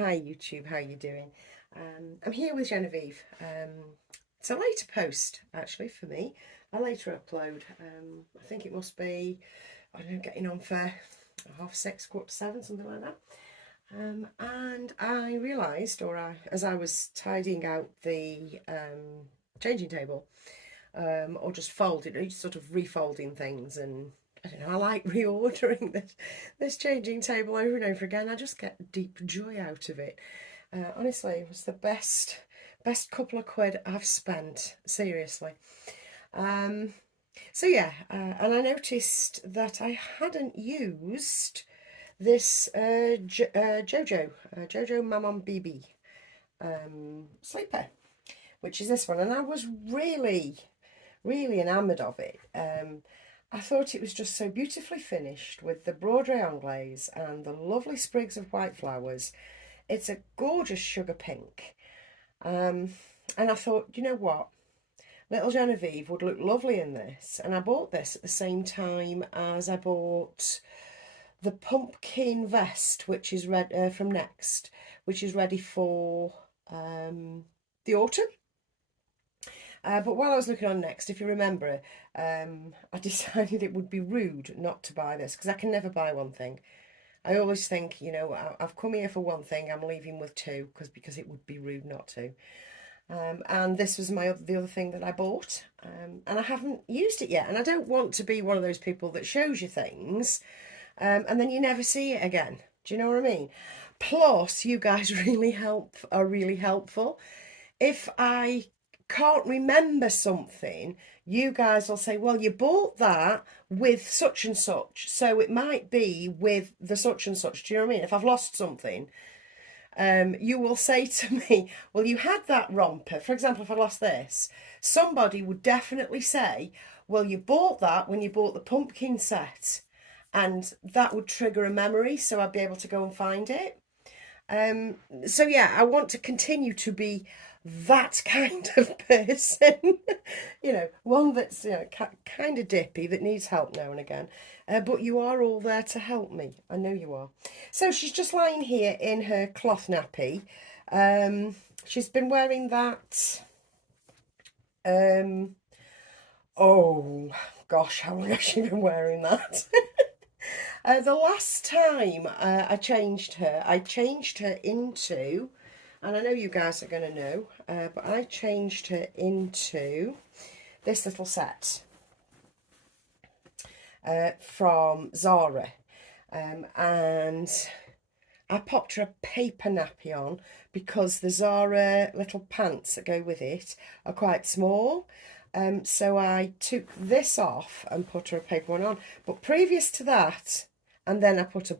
Hi YouTube, how you doing? I'm here with Genevieve. It's a later post actually for me, a later upload. I think it must be, I don't know, getting on for 6:30, 7:15, something like that. And I realised, as I was tidying out the changing table, or just folding, sort of refolding things, and I don't know, I like reordering this changing table over and over again. I just get deep joy out of it. Honestly, it was the best couple of quid I've spent, seriously. So yeah, and I noticed that I hadn't used this Jojo Maman BB sleeper, which is this one, and I was really enamoured of it. I thought it was just so beautifully finished with the broderie anglaise and the lovely sprigs of white flowers. It's a gorgeous sugar pink. And I thought, you know what? Little Genevieve would look lovely in this. And I bought this at the same time as I bought the pumpkin vest, which is from Next, which is ready for the autumn. But while I was looking on Next, if you remember, I decided it would be rude not to buy this because I can never buy one thing. I always think, you know, I've come here for one thing, I'm leaving with two because it would be rude not to. And this was the other thing that I bought, and I haven't used it yet. And I don't want to be one of those people that shows you things, and then you never see it again. Do you know what I mean? Plus, you guys are really helpful. If I can't remember something, you guys will say, well, you bought that with such and such, so it might be with the such and such. Do you know what I mean? If I've lost something, you will say to me, well, you had that romper. For example, if I lost this, somebody would definitely say, well, you bought that when you bought the pumpkin set, and that would trigger a memory, so I'd be able to go and find it. So yeah, I want to continue to be that kind of person, you know, one that's, you know, kind of dippy, that needs help now and again. But you are all there to help me. I know you are. So she's just lying here in her cloth nappy. She's been wearing that. Oh gosh, how long has she been wearing that? The last time I changed her into, and I know you guys are going to know, but I changed her into this little set from Zara. And I popped her a paper nappy on because the Zara little pants that go with it are quite small. So I took this off and put her a paper one on. But previous to that, and then I put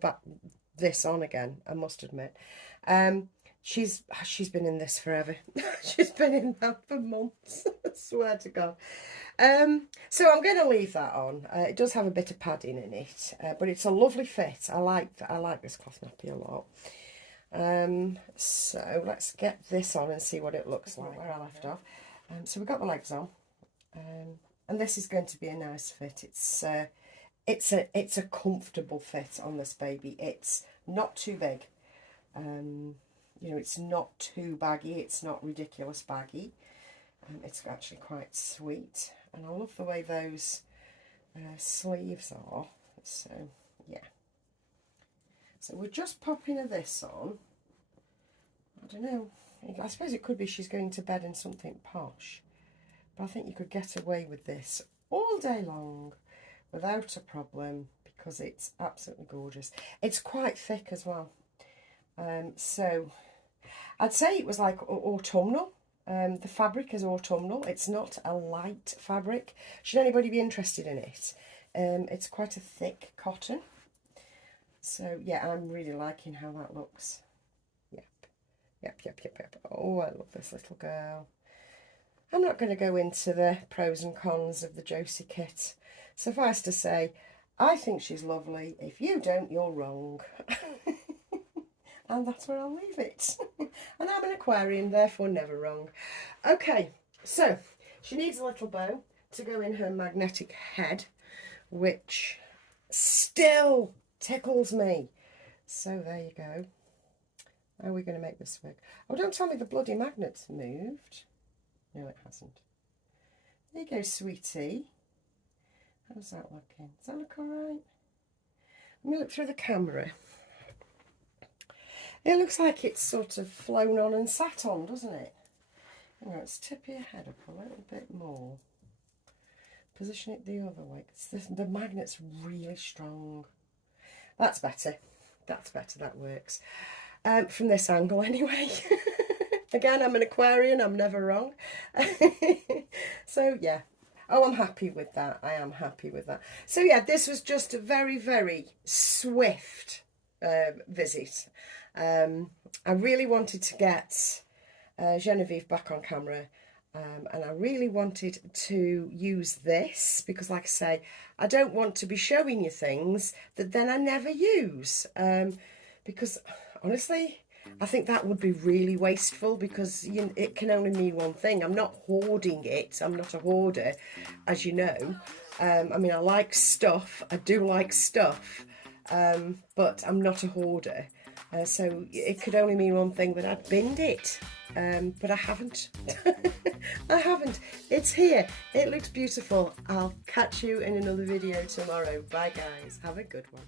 this on again, I must admit. She's been in this forever. She's been in that for months. I swear to God. So I'm going to leave that on. It does have a bit of padding in it, but it's a lovely fit. I like this cloth nappy a lot. So let's get this on and see what it looks like where I left off. So we've got the legs on, and this is going to be a nice fit. It's a comfortable fit on this baby. It's not too big. You know, it's not too baggy. It's not ridiculous baggy. It's actually quite sweet, and I love the way those sleeves are. So yeah. So we're just popping her this on. I don't know. I suppose it could be she's going to bed in something posh, but I think you could get away with this all day long without a problem because it's absolutely gorgeous. It's quite thick as well. So I'd say it was like autumnal. The fabric is autumnal. It's not a light fabric. Should anybody be interested in it? It's quite a thick cotton. So yeah, I'm really liking how that looks. Yep. Oh, I love this little girl. I'm not going to go into the pros and cons of the Jocy kit. Suffice to say, I think she's lovely. If you don't, you're wrong. And that's where I'll leave it. And I'm an Aquarian, therefore never wrong. Okay, so she needs a little bow to go in her magnetic head, which still tickles me. So there you go. How are we going to make this work? Oh, don't tell me the bloody magnet's moved. No, it hasn't. There you go, sweetie. How's that looking? Does that look all right? Let me look through the camera. It looks like it's sort of flown on and sat on, doesn't it? All right, let's tip your head up a little bit more. Position it the other way. The magnet's really strong. That's better. That's better. That works. From this angle anyway. Again, I'm an Aquarian. I'm never wrong. So, yeah. Oh, I'm happy with that. I am happy with that. So, yeah, this was just a very, very swift visit. I really wanted to get Genevieve back on camera. And I really wanted to use this because, like I say, I don't want to be showing you things that then I never use. Because, honestly, I think that would be really wasteful because it can only mean one thing. I'm not hoarding it. I'm not a hoarder, as you know. I mean, I like stuff. I do like stuff. But I'm not a hoarder. So it could only mean one thing, that I'd binned it. But I haven't. I haven't. It's here. It looks beautiful. I'll catch you in another video tomorrow. Bye, guys. Have a good one.